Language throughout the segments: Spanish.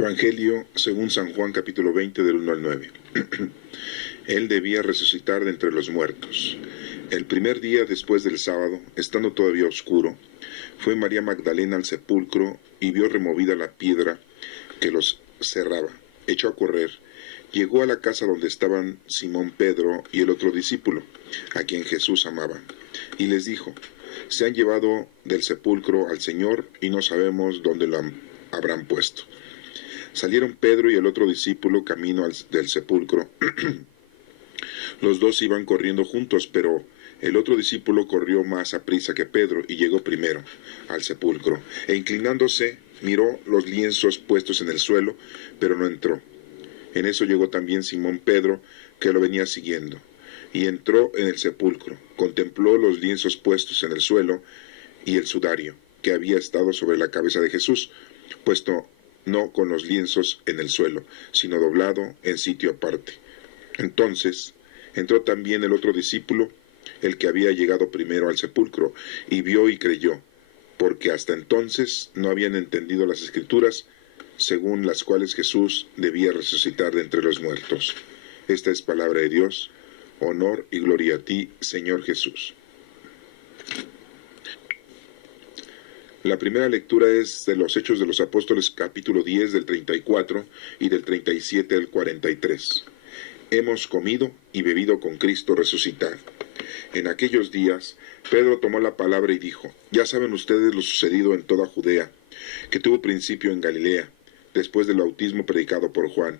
Evangelio según San Juan capítulo 20 del 1 al 9. Él debía resucitar de entre los muertos. El primer día después del sábado, estando todavía oscuro, fue María Magdalena al sepulcro y vio removida la piedra que los cerraba. Echó a correr, llegó a la casa donde estaban Simón Pedro y el otro discípulo, a quien Jesús amaba, y les dijo: se han llevado del sepulcro al Señor y no sabemos dónde lo habrán puesto. Salieron Pedro y el otro discípulo camino del sepulcro. Los dos iban corriendo juntos, pero el otro discípulo corrió más aprisa que Pedro y llegó primero al sepulcro, e inclinándose miró los lienzos puestos en el suelo, pero no entró. En eso llegó también Simón Pedro, que lo venía siguiendo, y entró en el sepulcro, contempló los lienzos puestos en el suelo y el sudario que había estado sobre la cabeza de Jesús, puesto no con los lienzos en el suelo, sino doblado en sitio aparte. Entonces entró también el otro discípulo, el que había llegado primero al sepulcro, y vio y creyó, porque hasta entonces no habían entendido las Escrituras, según las cuales Jesús debía resucitar de entre los muertos. Esta es palabra de Dios. Honor y gloria a ti, Señor Jesús. La primera lectura es de los Hechos de los Apóstoles, capítulo 10, del 34 y del 37 al 43. Hemos comido y bebido con Cristo resucitado. En aquellos días, Pedro tomó la palabra y dijo: ya saben ustedes lo sucedido en toda Judea, que tuvo principio en Galilea, después del bautismo predicado por Juan,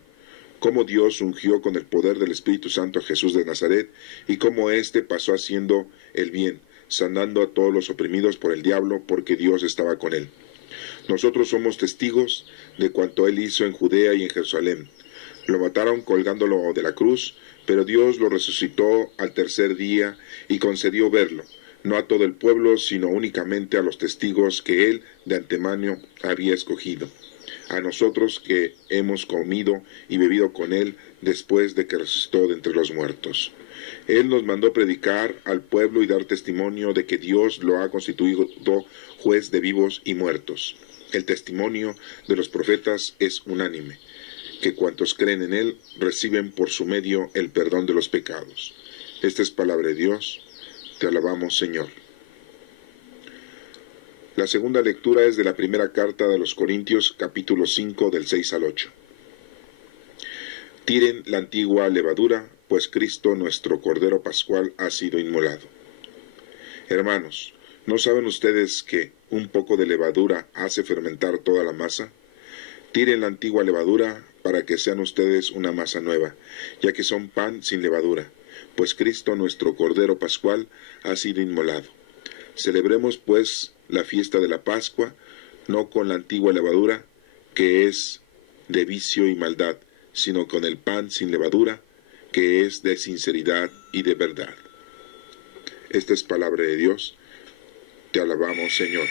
cómo Dios ungió con el poder del Espíritu Santo a Jesús de Nazaret, y cómo éste pasó haciendo el bien, sanando a todos los oprimidos por el diablo, porque Dios estaba con él. Nosotros somos testigos de cuanto él hizo en Judea y en Jerusalén. Lo mataron colgándolo de la cruz, pero Dios lo resucitó al tercer día y concedió verlo, no a todo el pueblo, sino únicamente a los testigos que él de antemano había escogido, a nosotros que hemos comido y bebido con él después de que resucitó de entre los muertos. Él nos mandó predicar al pueblo y dar testimonio de que Dios lo ha constituido juez de vivos y muertos. El testimonio de los profetas es unánime, que cuantos creen en él reciben por su medio el perdón de los pecados. Esta es palabra de Dios. Te alabamos, Señor. La segunda lectura es de la primera carta de los Corintios, capítulo 5, del 6 al 8. Tiren la antigua levadura, pues Cristo nuestro Cordero Pascual ha sido inmolado. Hermanos, ¿no saben ustedes que un poco de levadura hace fermentar toda la masa? Tiren la antigua levadura para que sean ustedes una masa nueva, ya que son pan sin levadura, pues Cristo nuestro Cordero Pascual ha sido inmolado. Celebremos pues la fiesta de la Pascua, no con la antigua levadura, que es de vicio y maldad, sino con el pan sin levadura, que es de sinceridad y de verdad. Esta es palabra de Dios. Te alabamos, Señor.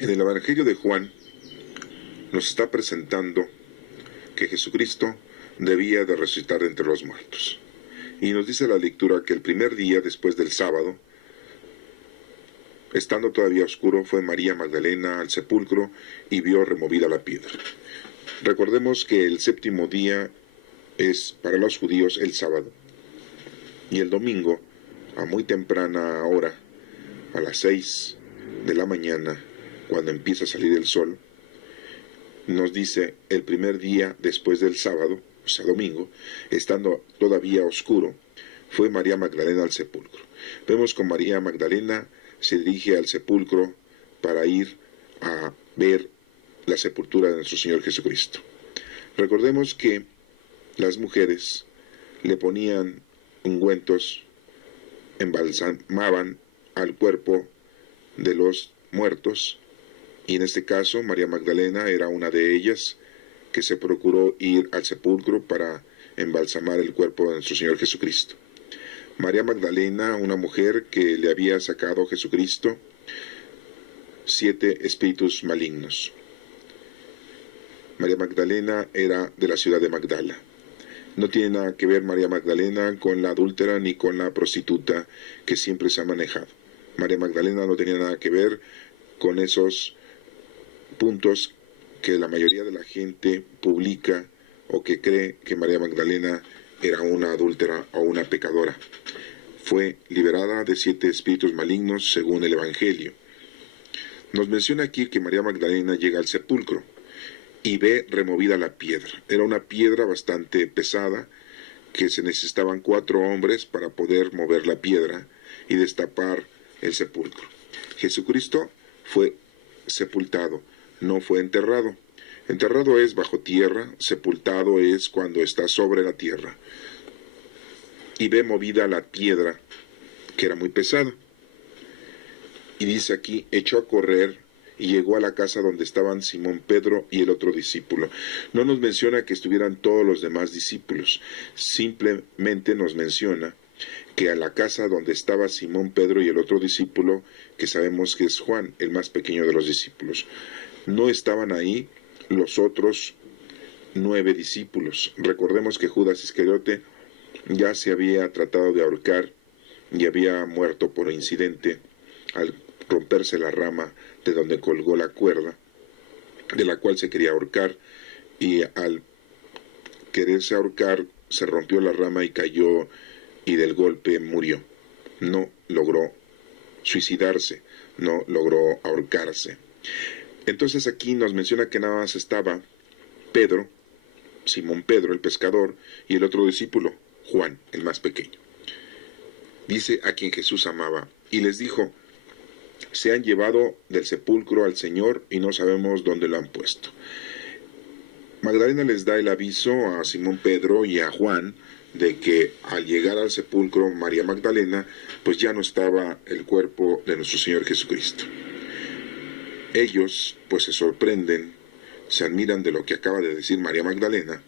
En el Evangelio de Juan nos está presentando que Jesucristo debía de resucitar de entre los muertos. Y nos dice la lectura que el primer día después del sábado, estando todavía oscuro, fue María Magdalena al sepulcro y vio removida la piedra. Recordemos que el séptimo día es para los judíos el sábado, y el domingo, a muy temprana hora, a las 6 de la mañana, cuando empieza a salir el sol, nos dice el primer día después del sábado, o sea domingo, estando todavía oscuro, fue María Magdalena al sepulcro. Vemos que María Magdalena se dirige al sepulcro para ir a ver la sepultura de nuestro Señor Jesucristo. Recordemos que las mujeres le ponían ungüentos, embalsamaban al cuerpo de los muertos, y en este caso María Magdalena era una de ellas que se procuró ir al sepulcro para embalsamar el cuerpo de nuestro Señor Jesucristo. María Magdalena, una mujer que le había sacado a Jesucristo 7 espíritus malignos. María Magdalena era de la ciudad de Magdala. No tiene nada que ver María Magdalena con la adúltera ni con la prostituta que siempre se ha manejado. María Magdalena no tenía nada que ver con esos puntos que la mayoría de la gente publica o que cree que María Magdalena era una adúltera o una pecadora. Fue liberada de 7 espíritus malignos según el Evangelio. Nos menciona aquí que María Magdalena llega al sepulcro y ve removida la piedra. Era una piedra bastante pesada, que se necesitaban 4 hombres para poder mover la piedra y destapar el sepulcro. Jesucristo fue sepultado, no fue enterrado. Enterrado es bajo tierra, sepultado es cuando está sobre la tierra. Y ve movida la piedra, que era muy pesada. Y dice aquí, echó a correr y llegó a la casa donde estaban Simón Pedro y el otro discípulo. No nos menciona que estuvieran todos los demás discípulos, simplemente nos menciona que a la casa donde estaba Simón Pedro y el otro discípulo, que sabemos que es Juan, el más pequeño de los discípulos. No estaban ahí los otros 9 discípulos. Recordemos que Judas Iscariote ya se había tratado de ahorcar y había muerto por incidente al romperse la rama de donde colgó la cuerda, de la cual se quería ahorcar, y al quererse ahorcar se rompió la rama y cayó, y del golpe murió. No logró suicidarse, no logró ahorcarse. Entonces aquí nos menciona que nada más estaba Pedro, Simón Pedro, el pescador, y el otro discípulo, Juan, el más pequeño. Dice a quien Jesús amaba, y les dijo, se han llevado del sepulcro al Señor y no sabemos dónde lo han puesto. Magdalena les da el aviso a Simón Pedro y a Juan de que al llegar al sepulcro María Magdalena, pues ya no estaba el cuerpo de nuestro Señor Jesucristo. Ellos pues se sorprenden, se admiran de lo que acaba de decir María Magdalena,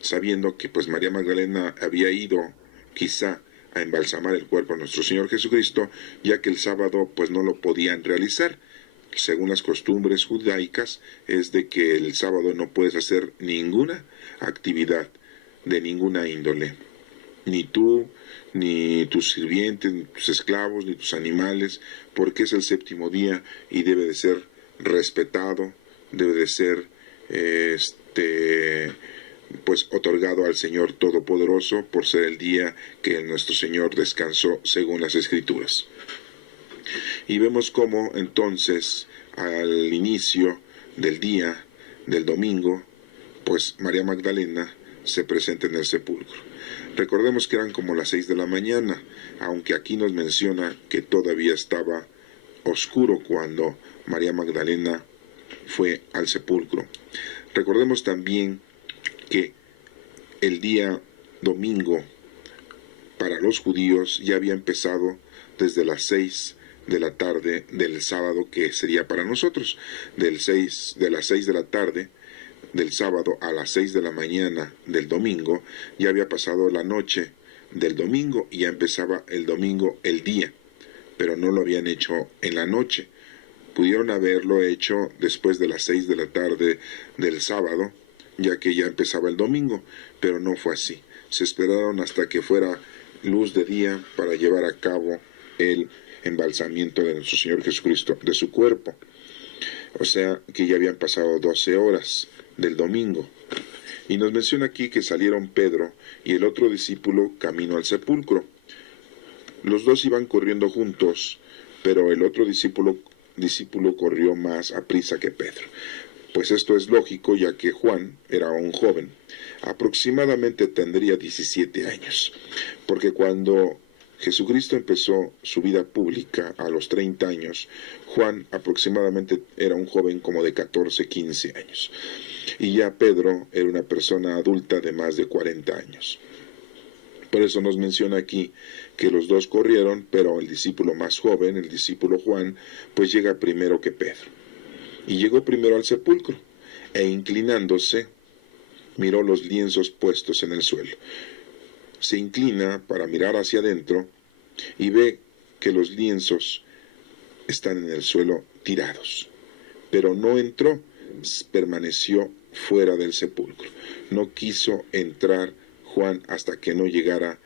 sabiendo que pues María Magdalena había ido quizá a embalsamar el cuerpo de nuestro Señor Jesucristo, ya que el sábado pues no lo podían realizar. Según las costumbres judaicas, es de que el sábado no puedes hacer ninguna actividad de ninguna índole. Ni tú, ni tus sirvientes, ni tus esclavos, ni tus animales, porque es el 7º día y debe de ser respetado, debe de ser pues otorgado al Señor Todopoderoso por ser el día que nuestro Señor descansó según las Escrituras. Y vemos cómo entonces al inicio del día del domingo, pues María Magdalena se presenta en el sepulcro. Recordemos que eran como las 6 de la mañana, aunque aquí nos menciona que todavía estaba oscuro cuando María Magdalena fue al sepulcro. Recordemos también que el día domingo para los judíos ya había empezado desde las 6 de la tarde del sábado, que sería para nosotros, de las 6 de la tarde del sábado a las 6 de la mañana del domingo, ya había pasado la noche del domingo y ya empezaba el domingo el día, pero no lo habían hecho en la noche. Pudieron haberlo hecho después de las 6 de la tarde del sábado, ya que ya empezaba el domingo, pero no fue así. Se esperaron hasta que fuera luz de día para llevar a cabo el embalsamiento de nuestro Señor Jesucristo, de su cuerpo. O sea que ya habían pasado 12 horas del domingo. Y nos menciona aquí que salieron Pedro y el otro discípulo camino al sepulcro. Los dos iban corriendo juntos, pero el otro discípulo corrió más aprisa que Pedro. Pues esto es lógico, ya que Juan era un joven, aproximadamente tendría 17 años, porque cuando Jesucristo empezó su vida pública a los 30 años, Juan aproximadamente era un joven como de 14, 15 años, y ya Pedro era una persona adulta de más de 40 años. Por eso nos menciona aquí que los dos corrieron, pero el discípulo más joven, el discípulo Juan, pues llega primero que Pedro. Y llegó primero al sepulcro, e inclinándose, miró los lienzos puestos en el suelo. Se inclina para mirar hacia adentro y ve que los lienzos están en el suelo tirados. Pero no entró, permaneció fuera del sepulcro. No quiso entrar Juan hasta que no llegara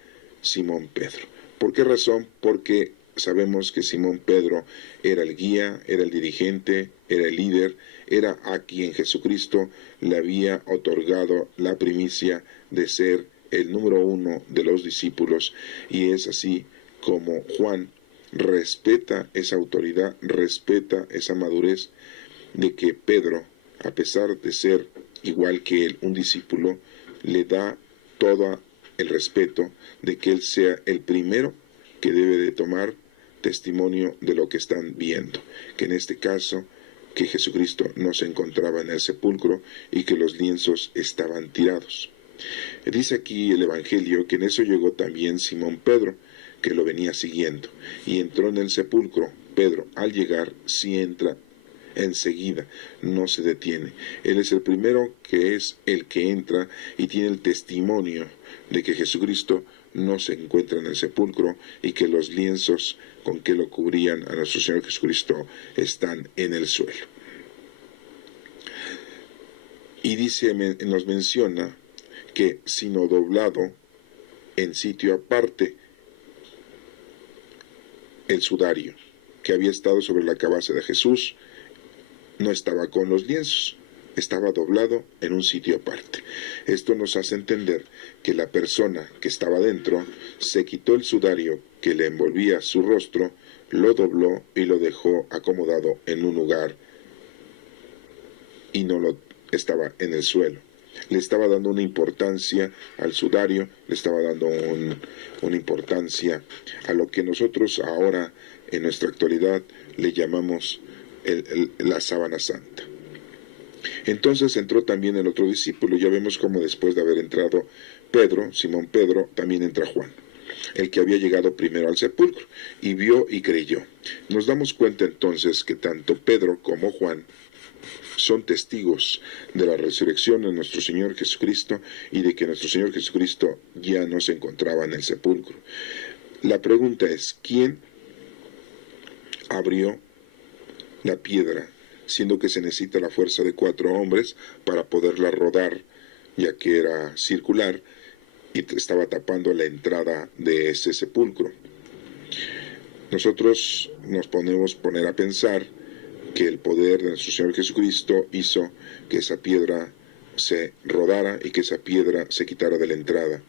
Simón Pedro. ¿Por qué razón? Porque sabemos que Simón Pedro era el guía, era el dirigente, era el líder, era a quien Jesucristo le había otorgado la primicia de ser el número 1 de los discípulos, y es así como Juan respeta esa autoridad, respeta esa madurez de que Pedro, a pesar de ser igual que él un discípulo, le da todo el respeto de que él sea el primero que debe de tomar testimonio de lo que están viendo, que en este caso que Jesucristo no se encontraba en el sepulcro y que los lienzos estaban tirados. Dice aquí el Evangelio que en eso llegó también Simón Pedro, que lo venía siguiendo, y entró en el sepulcro. Pedro, al llegar, sí entra enseguida, no se detiene. Él es el primero que es el que entra y tiene el testimonio de que Jesucristo no se encuentra en el sepulcro y que los lienzos con que lo cubrían a nuestro Señor Jesucristo están en el suelo. Y dice, nos menciona que sino doblado en sitio aparte el sudario que había estado sobre la cabeza de Jesús, no estaba con los lienzos, estaba doblado en un sitio aparte. Esto nos hace entender que la persona que estaba dentro se quitó el sudario que le envolvía su rostro, lo dobló y lo dejó acomodado en un lugar y no lo estaba en el suelo. Le estaba dando una importancia al sudario, le estaba dando una importancia a lo que nosotros ahora en nuestra actualidad le llamamos la sábana santa. Entonces entró también el otro discípulo. Ya vemos cómo después de haber entrado Pedro, Simón Pedro, también entra Juan, el que había llegado primero al sepulcro, y vio y creyó. Nos damos cuenta entonces que tanto Pedro como Juan son testigos de la resurrección de nuestro Señor Jesucristo y de que nuestro Señor Jesucristo ya no se encontraba en el sepulcro. La pregunta es, ¿quién abrió la piedra, siendo que se necesita la fuerza de 4 hombres para poderla rodar, ya que era circular y estaba tapando la entrada de ese sepulcro? Nosotros nos podemos poner a pensar que el poder de nuestro Señor Jesucristo hizo que esa piedra se rodara y que esa piedra se quitara de la entrada.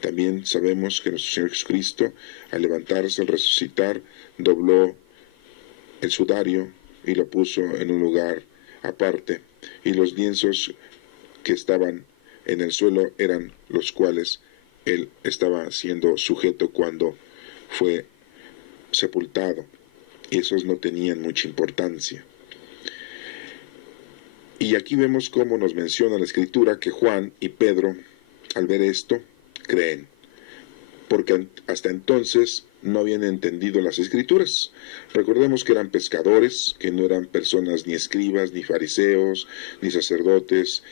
También sabemos que nuestro Señor Jesucristo, al levantarse, al resucitar, dobló el sudario y lo puso en un lugar aparte, y los lienzos que estaban en el suelo eran los cuales él estaba siendo sujeto cuando fue sepultado, y esos no tenían mucha importancia. Y aquí vemos cómo nos menciona la Escritura que Juan y Pedro, al ver esto, creen, porque hasta entonces no habían entendido las Escrituras. Recordemos que eran pescadores, que no eran personas ni escribas, ni fariseos, ni sacerdotes,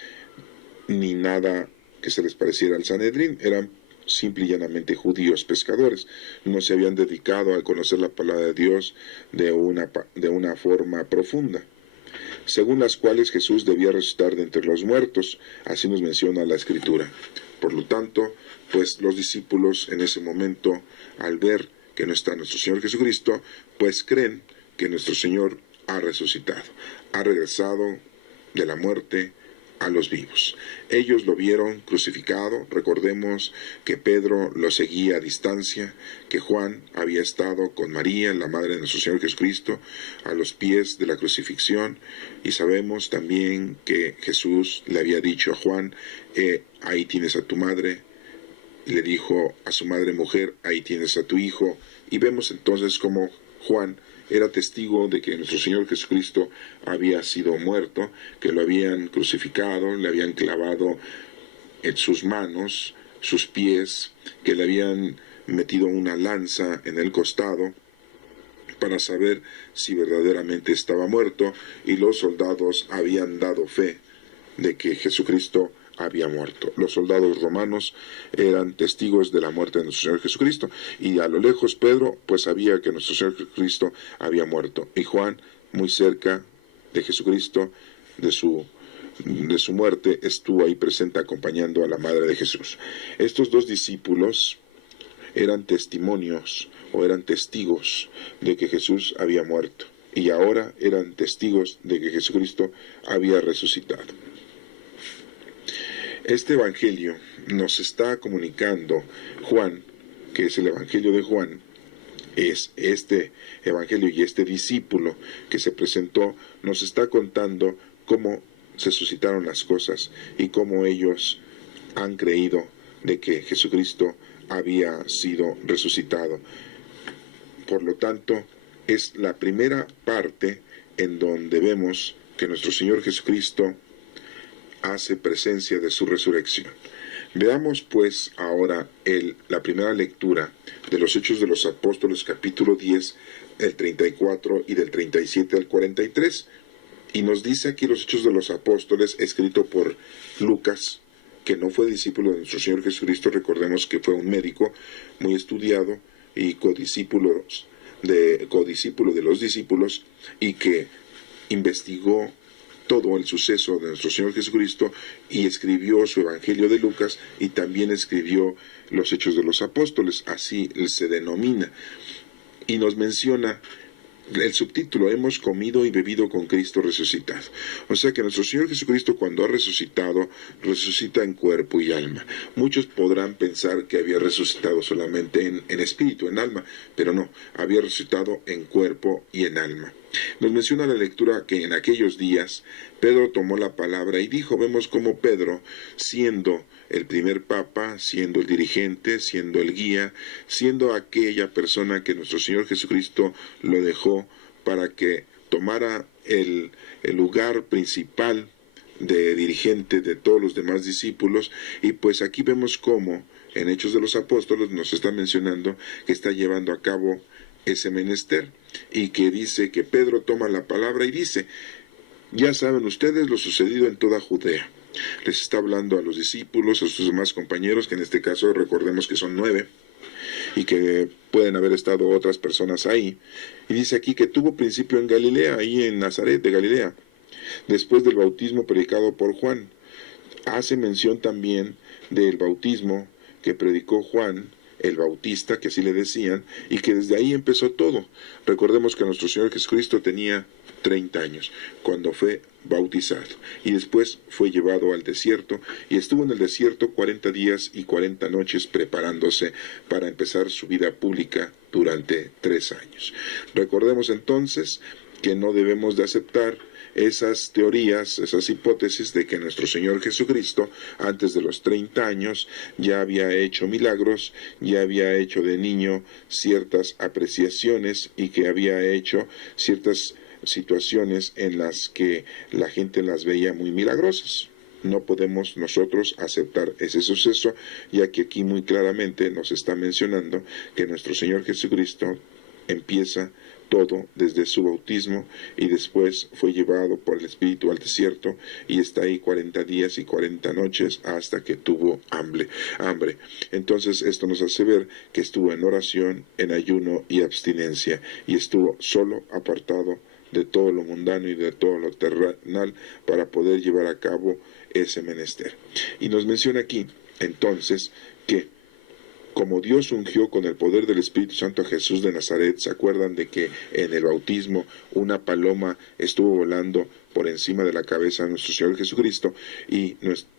ni nada que se les pareciera al Sanedrín. Eran simple y llanamente judíos pescadores. No se habían dedicado a conocer la palabra de Dios de una forma profunda, según las cuales Jesús debía resucitar de entre los muertos. Así nos menciona la Escritura. Por lo tanto, pues los discípulos en ese momento, al ver que no está nuestro Señor Jesucristo, pues creen que nuestro Señor ha resucitado, ha regresado de la muerte a los vivos. Ellos lo vieron crucificado. Recordemos que Pedro lo seguía a distancia, que Juan había estado con María, la madre de nuestro Señor Jesucristo, a los pies de la crucifixión, y sabemos también que Jesús le había dicho a Juan, ahí tienes a tu madre, y le dijo a su madre: mujer, ahí tienes a tu hijo. Y vemos entonces cómo Juan era testigo de que nuestro Señor Jesucristo había sido muerto, que lo habían crucificado, le habían clavado en sus manos, sus pies, que le habían metido una lanza en el costado para saber si verdaderamente estaba muerto, y los soldados habían dado fe de que Jesucristo había muerto. Los soldados romanos eran testigos de la muerte de nuestro Señor Jesucristo, y a lo lejos Pedro pues sabía que nuestro Señor Jesucristo había muerto, y Juan, muy cerca de Jesucristo, de su muerte, estuvo ahí presente acompañando a la madre de Jesús. Estos dos discípulos eran testimonios o eran testigos de que Jesús había muerto, y ahora eran testigos de que Jesucristo había resucitado. Este evangelio nos está comunicando Juan, que es el evangelio de Juan, es este evangelio, y este discípulo que se presentó nos está contando cómo se suscitaron las cosas y cómo ellos han creído de que Jesucristo había sido resucitado. Por lo tanto, es la primera parte en donde vemos que nuestro Señor Jesucristo hace presencia de su resurrección. Veamos pues ahora la primera lectura de los Hechos de los Apóstoles, capítulo 10, del 34 y del 37 al 43. Y nos dice aquí los Hechos de los Apóstoles, escrito por Lucas, que no fue discípulo de nuestro Señor Jesucristo. Recordemos que fue un médico muy estudiado y codiscípulo de los discípulos, y que investigó todo el suceso de nuestro Señor Jesucristo y escribió su Evangelio de Lucas, y también escribió los Hechos de los Apóstoles, así se denomina. Y nos menciona el subtítulo: hemos comido y bebido con Cristo resucitado. O sea que nuestro Señor Jesucristo, cuando ha resucitado, resucita en cuerpo y alma. Muchos podrán pensar que había resucitado solamente en espíritu, en alma, pero no, había resucitado en cuerpo y en alma. Nos menciona la lectura que en aquellos días Pedro tomó la palabra y dijo. Vemos cómo Pedro, siendo el primer papa, siendo el dirigente, siendo el guía, siendo aquella persona que nuestro Señor Jesucristo lo dejó para que tomara el lugar principal de dirigente de todos los demás discípulos. Y pues aquí vemos cómo en Hechos de los Apóstoles nos está mencionando que está llevando a cabo ese menester, y que dice que Pedro toma la palabra y dice: ya saben ustedes lo sucedido en toda Judea. Les está hablando a los discípulos, a sus demás compañeros, que en este caso recordemos que son 9, y que pueden haber estado otras personas ahí. Y dice aquí que tuvo principio en Galilea, ahí en Nazaret de Galilea, después del bautismo predicado por Juan. Hace mención también del bautismo que predicó Juan el Bautista, que así le decían, y que desde ahí empezó todo. Recordemos que nuestro Señor Jesucristo tenía 30 años cuando fue bautizado, y después fue llevado al desierto, y estuvo en el desierto 40 días y 40 noches preparándose para empezar su vida pública durante 3 años. Recordemos entonces que no debemos de aceptar esas teorías, esas hipótesis de que nuestro Señor Jesucristo antes de los 30 años ya había hecho milagros, ya había hecho de niño ciertas apreciaciones, y que había hecho ciertas situaciones en las que la gente las veía muy milagrosas. No podemos nosotros aceptar ese suceso, ya que aquí muy claramente nos está mencionando que nuestro Señor Jesucristo empieza todo desde su bautismo, y después fue llevado por el Espíritu al desierto, y está ahí 40 días y 40 noches hasta que tuvo hambre. Entonces esto nos hace ver que estuvo en oración, en ayuno y abstinencia, y estuvo solo, apartado de todo lo mundano y de todo lo terrenal, para poder llevar a cabo ese menester. Y nos menciona aquí entonces que como Dios ungió con el poder del Espíritu Santo a Jesús de Nazaret, ¿se acuerdan de que en el bautismo una paloma estuvo volando por encima de la cabeza de nuestro Señor Jesucristo? Y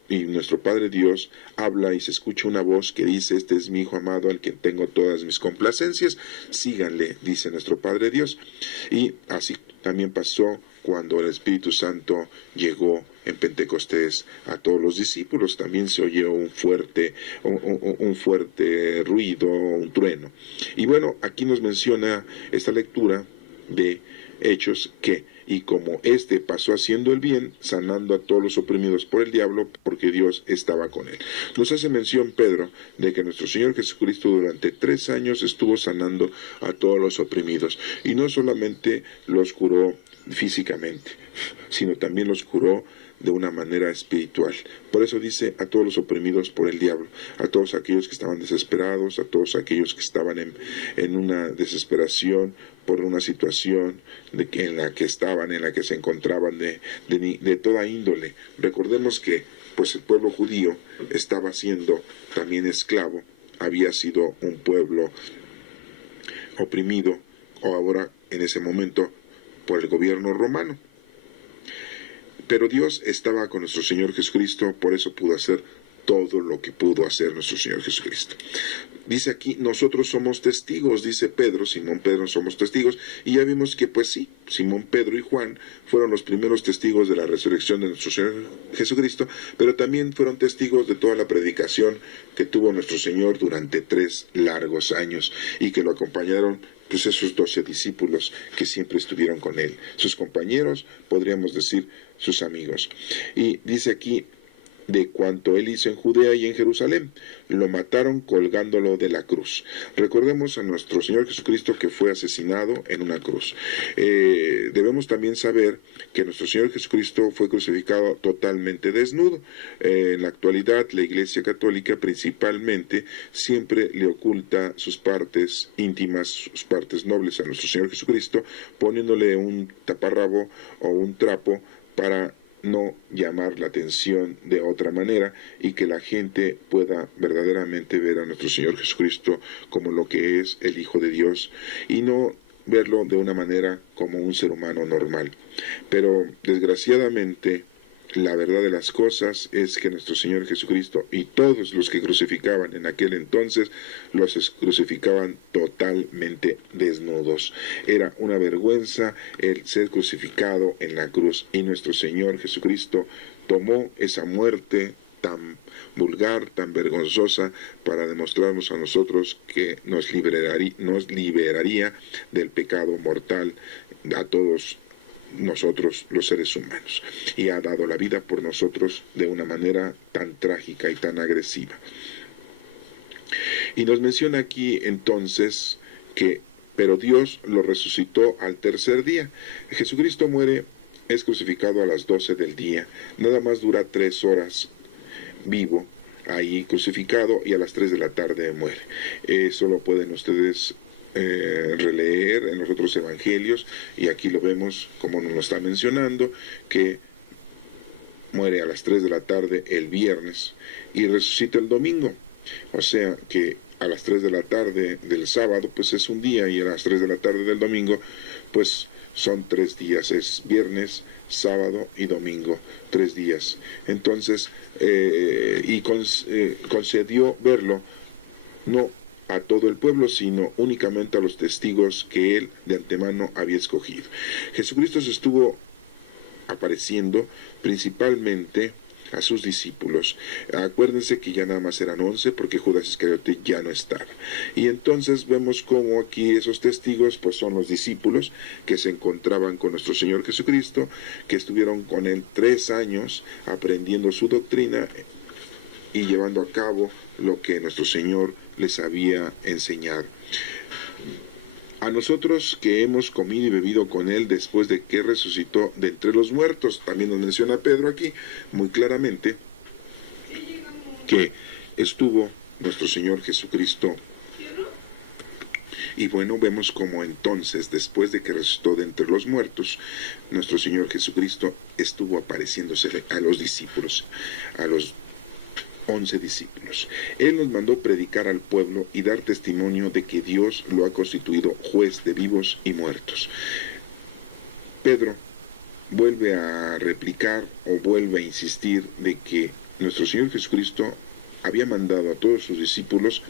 nuestro Padre Dios habla, y se escucha una voz que dice: este es mi Hijo amado, al que tengo todas mis complacencias, síganle, dice nuestro Padre Dios. Y así también pasó cuando el Espíritu Santo llegó en Pentecostés a todos los discípulos. También se oyó un fuerte ruido, un trueno. Y bueno, aquí nos menciona esta lectura de Hechos que: y como éste pasó haciendo el bien, sanando a todos los oprimidos por el diablo, porque Dios estaba con él. Nos hace mención Pedro de que nuestro Señor Jesucristo durante 3 años estuvo sanando a todos los oprimidos, y no solamente los curó físicamente, sino también los curó de una manera espiritual. Por eso dice: a todos los oprimidos por el diablo, a todos aquellos que estaban desesperados, a todos aquellos que estaban en una desesperación por una situación en la que estaban, en la que se encontraban, de toda índole. Recordemos que pues el pueblo judío estaba siendo también esclavo, había sido un pueblo oprimido, o ahora en ese momento por el gobierno romano. Pero Dios estaba con nuestro Señor Jesucristo, por eso pudo hacer todo lo que pudo hacer nuestro Señor Jesucristo. Dice aquí, nosotros somos testigos, dice Pedro, Simón Pedro somos testigos, y ya vimos que pues sí, Simón Pedro y Juan fueron los primeros testigos de la resurrección de nuestro Señor Jesucristo, pero también fueron testigos de toda la predicación que tuvo nuestro Señor durante 3 largos años, y que lo acompañaron pues esos 12 discípulos que siempre estuvieron con él, sus compañeros, podríamos decir, sus amigos. Y dice aquí, de cuanto él hizo en Judea y en Jerusalén, lo mataron colgándolo de la cruz. Recordemos a nuestro Señor Jesucristo que fue asesinado en una cruz. Debemos también saber que nuestro Señor Jesucristo fue crucificado totalmente desnudo. En la actualidad, la Iglesia Católica principalmente siempre le oculta sus partes íntimas, sus partes nobles a nuestro Señor Jesucristo, poniéndole un taparrabo o un trapo para no llamar la atención de otra manera y que la gente pueda verdaderamente ver a nuestro Señor Jesucristo como lo que es el Hijo de Dios y no verlo de una manera como un ser humano normal. Pero desgraciadamente la verdad de las cosas es que nuestro Señor Jesucristo y todos los que crucificaban en aquel entonces los crucificaban totalmente desnudos. Era una vergüenza el ser crucificado en la cruz, y nuestro Señor Jesucristo tomó esa muerte tan vulgar, tan vergonzosa, para demostrarnos a nosotros que nos liberaría del pecado mortal a todos nosotros los seres humanos, y ha dado la vida por nosotros de una manera tan trágica y tan agresiva. Y nos menciona aquí entonces que pero Dios lo resucitó al tercer día. Jesucristo muere, es crucificado a las 12 del día, nada más dura 3 horas vivo ahí crucificado, y a las 3 de la tarde muere. Eso lo pueden ustedes releer en los otros evangelios, y aquí lo vemos como nos lo está mencionando, que muere a las 3 de la tarde el viernes y resucita el domingo. O sea que a las 3 de la tarde del sábado pues es un día, y a las 3 de la tarde del domingo pues son 3 días, es viernes, sábado y domingo, 3 días. Entonces, concedió verlo no a todo el pueblo, sino únicamente a los testigos que él de antemano había escogido. Jesucristo se estuvo apareciendo principalmente a sus discípulos. Acuérdense que ya nada más eran 11 porque Judas Iscariote ya no estaba. Y entonces vemos cómo aquí esos testigos pues son los discípulos que se encontraban con nuestro Señor Jesucristo, que estuvieron con él 3 años aprendiendo su doctrina y llevando a cabo lo que nuestro Señor les había enseñado. A nosotros que hemos comido y bebido con él después de que resucitó de entre los muertos, también nos menciona Pedro aquí muy claramente que estuvo nuestro Señor Jesucristo. Y bueno, vemos como entonces, después de que resucitó de entre los muertos, nuestro Señor Jesucristo estuvo apareciéndose a los discípulos, a los 11 discípulos. Él nos mandó predicar al pueblo y dar testimonio de que Dios lo ha constituido juez de vivos y muertos. Pedro vuelve a replicar o vuelve a insistir de que nuestro Señor Jesucristo había mandado a todos sus discípulos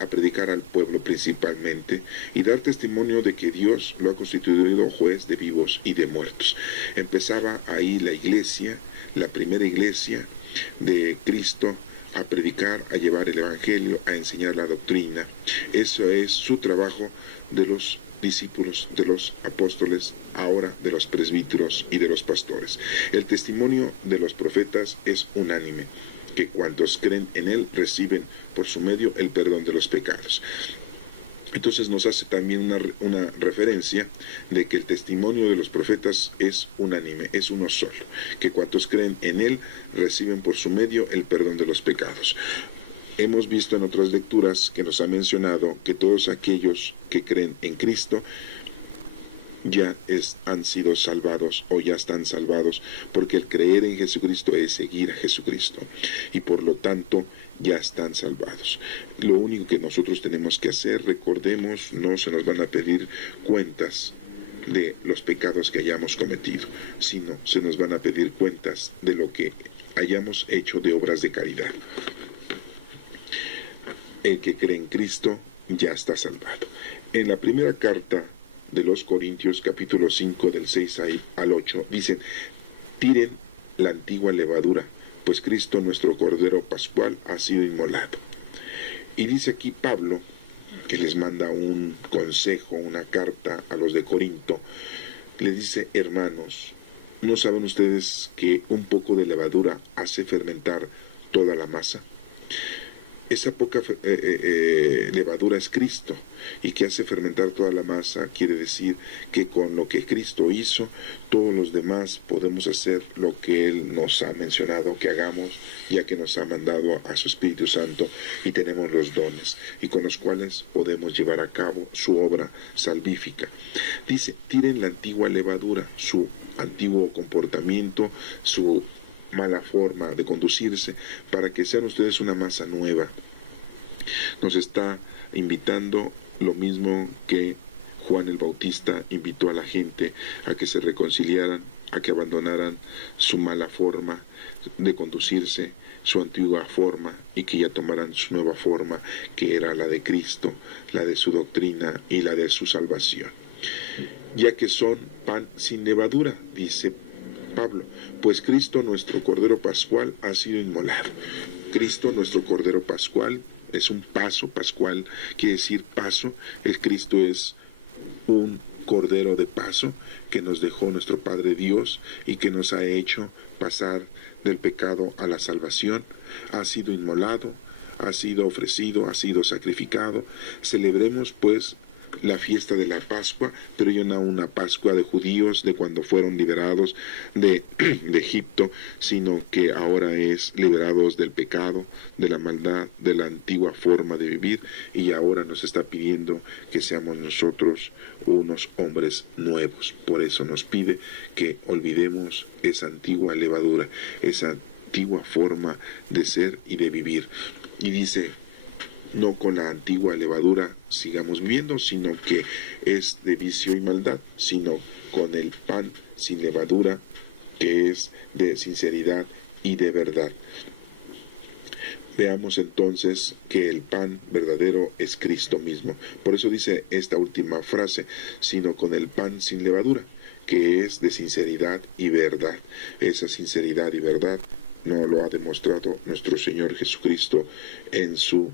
a predicar al pueblo principalmente y dar testimonio de que Dios lo ha constituido juez de vivos y de muertos. Empezaba ahí la iglesia, la primera iglesia de Cristo, a predicar, a llevar el evangelio, a enseñar la doctrina. Eso es su trabajo de los discípulos, de los apóstoles, ahora de los presbíteros y de los pastores. El testimonio de los profetas es unánime, que cuantos creen en él reciben por su medio el perdón de los pecados. Entonces nos hace también una referencia de que el testimonio de los profetas es unánime, es uno solo, que cuantos creen en él reciben por su medio el perdón de los pecados. Hemos visto en otras lecturas que nos ha mencionado que todos aquellos que creen en Cristo han sido salvados o ya están salvados, porque el creer en Jesucristo es seguir a Jesucristo y por lo tanto ya están salvados. Lo único que nosotros tenemos que hacer, recordemos, no se nos van a pedir cuentas de los pecados que hayamos cometido, sino se nos van a pedir cuentas de lo que hayamos hecho de obras de caridad. El que cree en Cristo ya está salvado. En la primera carta de los Corintios, capítulo 5, del 6 al 8, dicen: tiren la antigua levadura, pues Cristo nuestro Cordero Pascual ha sido inmolado. Y dice aquí Pablo, que les manda un consejo, una carta a los de Corinto, le dice: hermanos, ¿no saben ustedes que un poco de levadura hace fermentar toda la masa? Esa poca levadura es Cristo, y que hace fermentar toda la masa quiere decir que con lo que Cristo hizo, todos los demás podemos hacer lo que Él nos ha mencionado que hagamos, ya que nos ha mandado a su Espíritu Santo y tenemos los dones, y con los cuales podemos llevar a cabo su obra salvífica. Dice: tiren la antigua levadura, su antiguo comportamiento, su mala forma de conducirse, para que sean ustedes una masa nueva. Nos está invitando lo mismo que Juan el Bautista invitó a la gente a que se reconciliaran, a que abandonaran su mala forma de conducirse, su antigua forma, y que ya tomaran su nueva forma, que era la de Cristo, la de su doctrina y la de su salvación. Ya que son pan sin levadura, dice Pablo, pues Cristo nuestro Cordero Pascual ha sido inmolado. Cristo nuestro Cordero Pascual es un paso pascual, quiere decir paso. El Cristo es un Cordero de paso que nos dejó nuestro Padre Dios y que nos ha hecho pasar del pecado a la salvación. Ha sido inmolado, ha sido ofrecido, ha sido sacrificado. Celebremos pues la fiesta de la Pascua, pero ya no una Pascua de judíos de cuando fueron liberados de Egipto, sino que ahora es liberados del pecado, de la maldad, de la antigua forma de vivir, y ahora nos está pidiendo que seamos nosotros unos hombres nuevos. Por eso nos pide que olvidemos esa antigua levadura, esa antigua forma de ser y de vivir. Y dice: no con la antigua levadura sigamos viviendo, sino que es de vicio y maldad, sino con el pan sin levadura, que es de sinceridad y de verdad. Veamos entonces que el pan verdadero es Cristo mismo. Por eso dice esta última frase: sino con el pan sin levadura, que es de sinceridad y verdad. Esa sinceridad y verdad nos lo ha demostrado nuestro Señor Jesucristo en su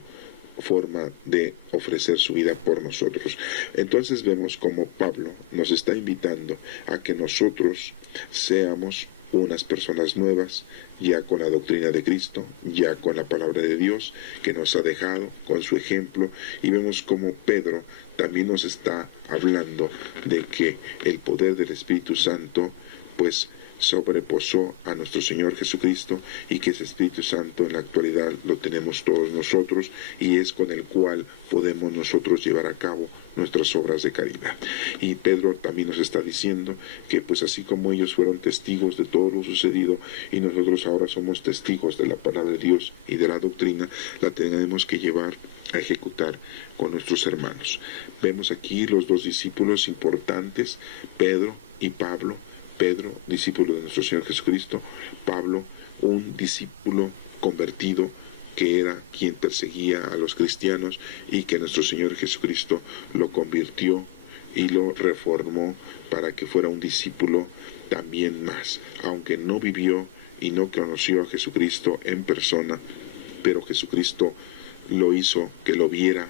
forma de ofrecer su vida por nosotros. Entonces vemos como Pablo nos está invitando a que nosotros seamos unas personas nuevas, ya con la doctrina de Cristo, ya con la palabra de Dios que nos ha dejado, con su ejemplo, y vemos como Pedro también nos está hablando de que el poder del Espíritu Santo pues sobreposó a nuestro Señor Jesucristo, y que ese Espíritu Santo en la actualidad lo tenemos todos nosotros, y es con el cual podemos nosotros llevar a cabo nuestras obras de caridad. Y Pedro también nos está diciendo que pues así como ellos fueron testigos de todo lo sucedido, y nosotros ahora somos testigos de la palabra de Dios y de la doctrina, la tenemos que llevar a ejecutar con nuestros hermanos. Vemos aquí los dos discípulos importantes, Pedro y Pablo. Pedro, discípulo de nuestro Señor Jesucristo; Pablo, un discípulo convertido que era quien perseguía a los cristianos, y que nuestro Señor Jesucristo lo convirtió y lo reformó para que fuera un discípulo también más, aunque no vivió y no conoció a Jesucristo en persona, pero Jesucristo lo hizo que lo viera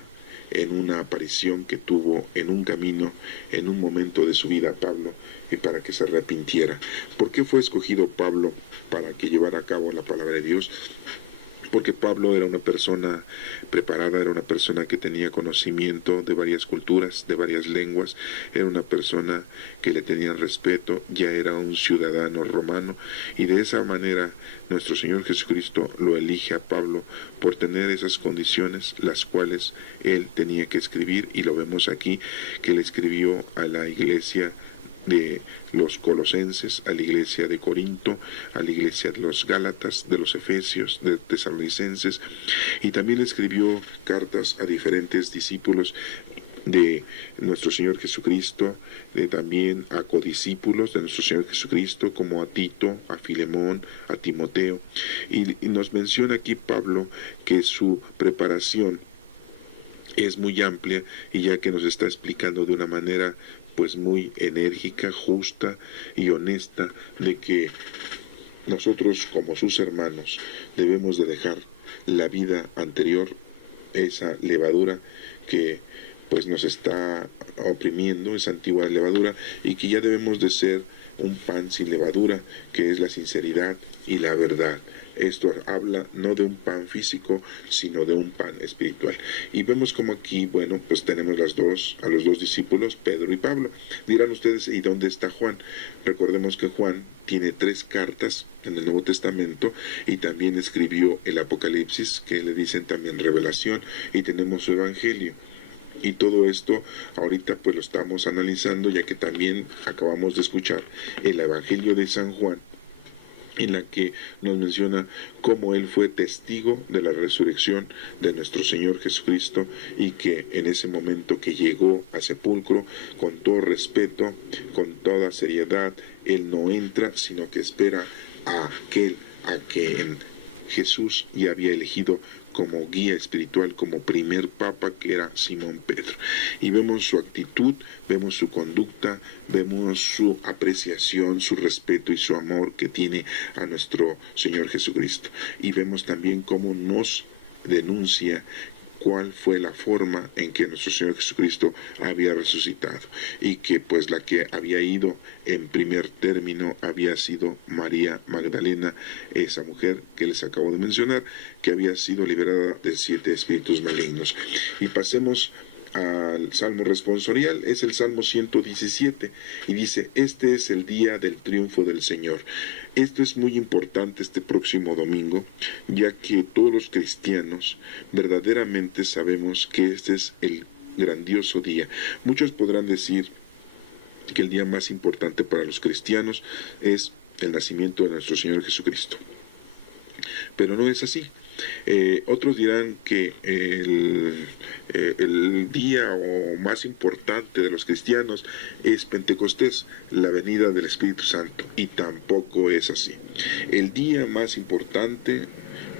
en una aparición que tuvo en un camino, en un momento de su vida, Pablo, y para que se arrepintiera. ¿Por qué fue escogido Pablo para que llevara a cabo la palabra de Dios? Porque Pablo era una persona preparada, era una persona que tenía conocimiento de varias culturas, de varias lenguas, era una persona que le tenían respeto, ya era un ciudadano romano, y de esa manera nuestro Señor Jesucristo lo elige a Pablo por tener esas condiciones, las cuales él tenía que escribir, y lo vemos aquí, que le escribió a la iglesia de los colosenses, a la iglesia de Corinto, a la iglesia de los Gálatas, de los Efesios, de Tesalonicenses, y también escribió cartas a diferentes discípulos de nuestro Señor Jesucristo, también a codiscípulos de nuestro Señor Jesucristo, como a Tito, a Filemón, a Timoteo, y nos menciona aquí Pablo que su preparación es muy amplia, y ya que nos está explicando de una manera pues muy enérgica, justa y honesta, de que nosotros como sus hermanos debemos de dejar la vida anterior, esa levadura que pues nos está oprimiendo, esa antigua levadura, y que ya debemos de ser un pan sin levadura, que es la sinceridad y la verdad. Esto habla no de un pan físico, sino de un pan espiritual. Y vemos como aquí, bueno, pues tenemos a los dos discípulos, Pedro y Pablo. Dirán ustedes, ¿y dónde está Juan? Recordemos que Juan tiene 3 cartas en el Nuevo Testamento, y también escribió el Apocalipsis, que le dicen también Revelación, y tenemos su Evangelio. Y todo esto ahorita pues lo estamos analizando, ya que también acabamos de escuchar el Evangelio de San Juan, en la que nos menciona cómo él fue testigo de la resurrección de nuestro Señor Jesucristo, y que en ese momento que llegó a sepulcro, con todo respeto, con toda seriedad, él no entra, sino que espera a que Jesús ya había elegido como guía espiritual, como primer papa, que era Simón Pedro. Y vemos su actitud, vemos su conducta, vemos su apreciación, su respeto y su amor que tiene a nuestro Señor Jesucristo. Y vemos también cómo nos denuncia cuál fue la forma en que nuestro Señor Jesucristo había resucitado, y que pues la que había ido en primer término había sido María Magdalena, esa mujer que les acabo de mencionar, que había sido liberada de 7 espíritus malignos. Y pasemos al Salmo responsorial, es el Salmo 117, y dice: este es el día del triunfo del Señor. Esto es muy importante este próximo domingo, ya que todos los cristianos verdaderamente sabemos que este es el grandioso día. Muchos podrán decir que el día más importante para los cristianos es el nacimiento de nuestro Señor Jesucristo, pero no es así. Otros dirán que el día o más importante de los cristianos es Pentecostés, la venida del Espíritu Santo, y tampoco es así. El día más importante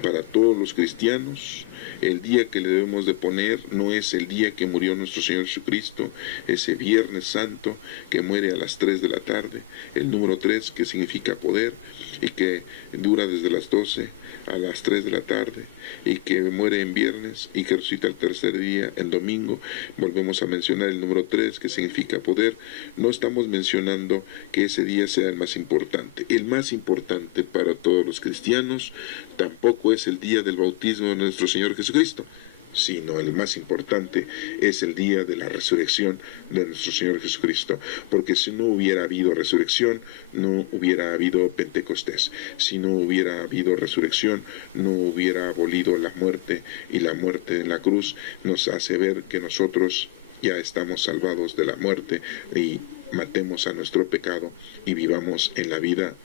para todos los cristianos, el día que le debemos de poner, no es el día que murió nuestro Señor Jesucristo, ese Viernes Santo que muere a las 3 de la tarde, el número 3 que significa poder, y que dura desde las 12 a las 3 de la tarde, y que muere en viernes y que resucita el tercer día, en domingo. Volvemos a mencionar el número 3 que significa poder. No estamos mencionando que ese día sea el más importante. El más importante para todos los cristianos tampoco es el día del bautismo de nuestro Señor Jesucristo, sino el más importante es el día de la resurrección de nuestro Señor Jesucristo, porque si no hubiera habido resurrección, no hubiera habido Pentecostés. Si no hubiera habido resurrección, no hubiera abolido la muerte, y la muerte en la cruz nos hace ver que nosotros ya estamos salvados de la muerte, y matemos a nuestro pecado y vivamos en la vida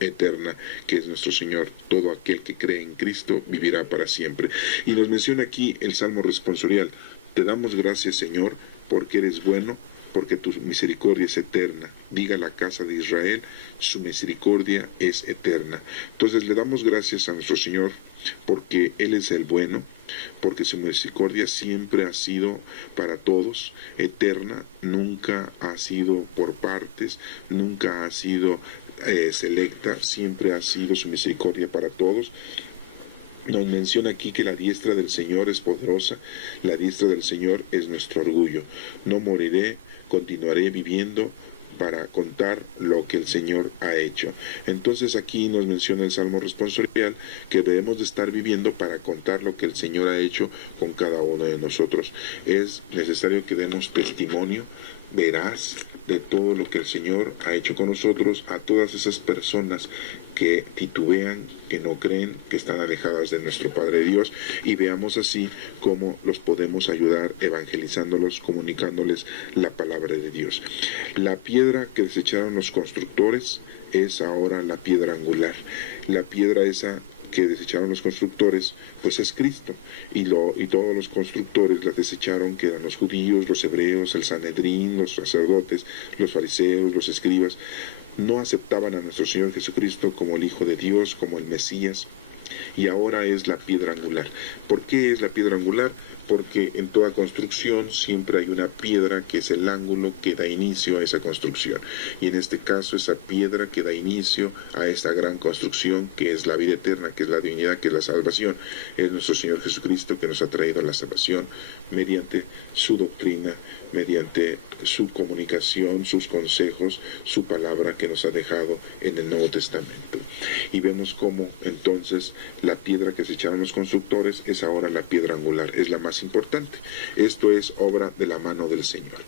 eterna, que es nuestro Señor. Todo aquel que cree en Cristo vivirá para siempre. Y nos menciona aquí el Salmo responsorial: te damos gracias, Señor, porque eres bueno, porque tu misericordia es eterna. Diga la casa de Israel, su misericordia es eterna. Entonces le damos gracias a nuestro Señor porque Él es el bueno, porque su misericordia siempre ha sido para todos, eterna, nunca ha sido por partes, nunca ha sido selecta, siempre ha sido su misericordia para todos. Nos menciona aquí que la diestra del Señor es poderosa, la diestra del Señor es nuestro orgullo. No moriré, continuaré viviendo para contar lo que el Señor ha hecho. Entonces aquí nos menciona el Salmo responsorial que debemos de estar viviendo para contar lo que el Señor ha hecho con cada uno de nosotros. Es necesario que demos testimonio veraz de todo lo que el Señor ha hecho con nosotros, a todas esas personas que titubean, que no creen, que están alejadas de nuestro Padre Dios, y veamos así cómo los podemos ayudar evangelizándolos, comunicándoles la palabra de Dios. La piedra que desecharon los constructores es ahora la piedra angular. La piedra esa que desecharon los constructores, pues es Cristo, y todos los constructores la desecharon, que eran los judíos, los hebreos, el Sanedrín, los sacerdotes, los fariseos, los escribas. No aceptaban a nuestro Señor Jesucristo como el Hijo de Dios, como el Mesías, y ahora es la piedra angular. ¿Por qué es la piedra angular? Porque en toda construcción siempre hay una piedra que es el ángulo que da inicio a esa construcción. Y en este caso esa piedra que da inicio a esta gran construcción que es la vida eterna, que es la divinidad, que es la salvación, es nuestro Señor Jesucristo, que nos ha traído la salvación mediante su doctrina, mediante su comunicación, sus consejos, su palabra que nos ha dejado en el Nuevo Testamento. Y vemos cómo entonces la piedra que se echaron los constructores es ahora la piedra angular, es la más importante. Esto es obra de la mano del Señor.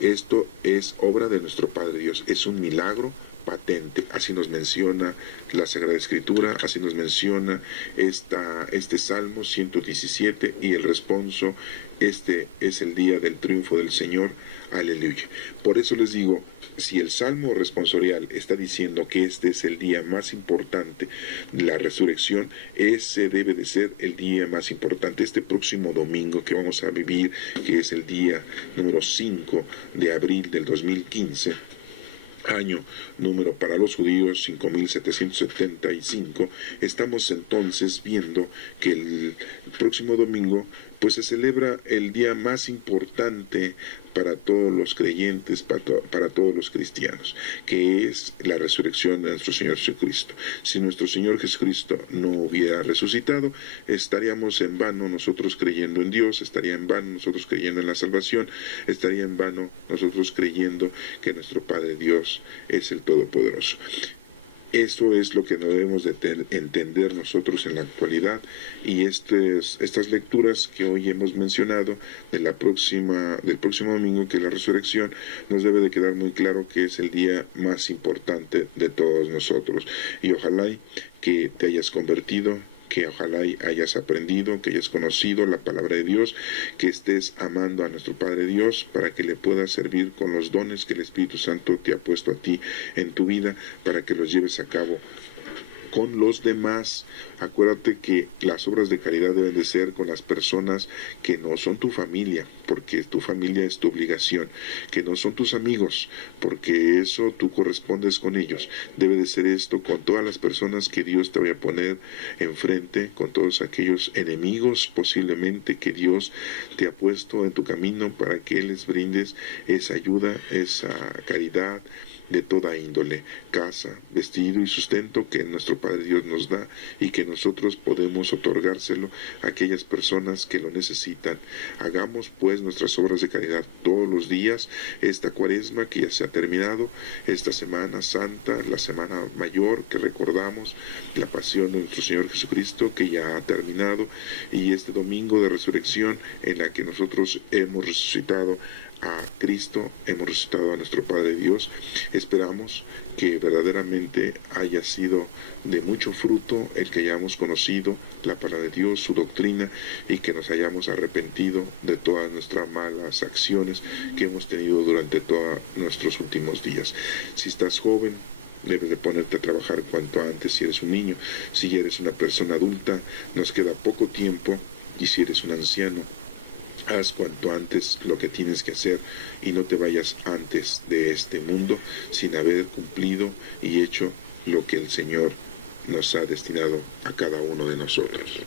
Esto es obra de nuestro Padre Dios. Es un milagro patente, así nos menciona la Sagrada Escritura, así nos menciona este Salmo 117 y el responso: este es el día del triunfo del Señor, aleluya. Por eso les digo, si el Salmo responsorial está diciendo que este es el día más importante, la resurrección, ese debe de ser el día más importante. Este próximo domingo que vamos a vivir, que es el día número 5 de abril del 2015, año número para los judíos 5775, estamos entonces viendo que el próximo domingo pues se celebra el día más importante para todos los creyentes, para todos los cristianos, que es la resurrección de nuestro Señor Jesucristo. Si nuestro Señor Jesucristo no hubiera resucitado, estaríamos en vano nosotros creyendo en Dios, estaría en vano nosotros creyendo en la salvación, estaría en vano nosotros creyendo que nuestro Padre Dios es el Todopoderoso. Eso es lo que debemos de entender nosotros en la actualidad, y estas lecturas que hoy hemos mencionado del próximo domingo, que es la resurrección, nos debe de quedar muy claro que es el día más importante de todos nosotros. Y ojalá que te hayas convertido, que ojalá hayas aprendido, que hayas conocido la palabra de Dios, que estés amando a nuestro Padre Dios para que le puedas servir con los dones que el Espíritu Santo te ha puesto a ti en tu vida, para que los lleves a cabo con los demás. Acuérdate que las obras de caridad deben de ser con las personas que no son tu familia, porque tu familia es tu obligación, que no son tus amigos, porque eso tú correspondes con ellos. Debe de ser esto con todas las personas que Dios te vaya a poner enfrente, con todos aquellos enemigos posiblemente que Dios te ha puesto en tu camino, para que les brindes esa ayuda, esa caridad de toda índole, casa, vestido y sustento que nuestro Padre Dios nos da, y que nosotros podemos otorgárselo a aquellas personas que lo necesitan. Hagamos pues nuestras obras de caridad todos los días, esta cuaresma que ya se ha terminado, esta Semana Santa, la Semana Mayor que recordamos, la pasión de nuestro Señor Jesucristo que ya ha terminado, y este domingo de resurrección en la que nosotros hemos resucitado a Cristo, hemos resucitado a nuestro Padre Dios. Esperamos que verdaderamente haya sido de mucho fruto el que hayamos conocido la palabra de Dios, su doctrina, y que nos hayamos arrepentido de todas nuestras malas acciones que hemos tenido durante todos nuestros últimos días. Si estás joven, debes de ponerte a trabajar cuanto antes si eres un niño. Si eres una persona adulta, nos queda poco tiempo, y si eres un anciano, haz cuanto antes lo que tienes que hacer, y no te vayas antes de este mundo sin haber cumplido y hecho lo que el Señor nos ha destinado a cada uno de nosotros.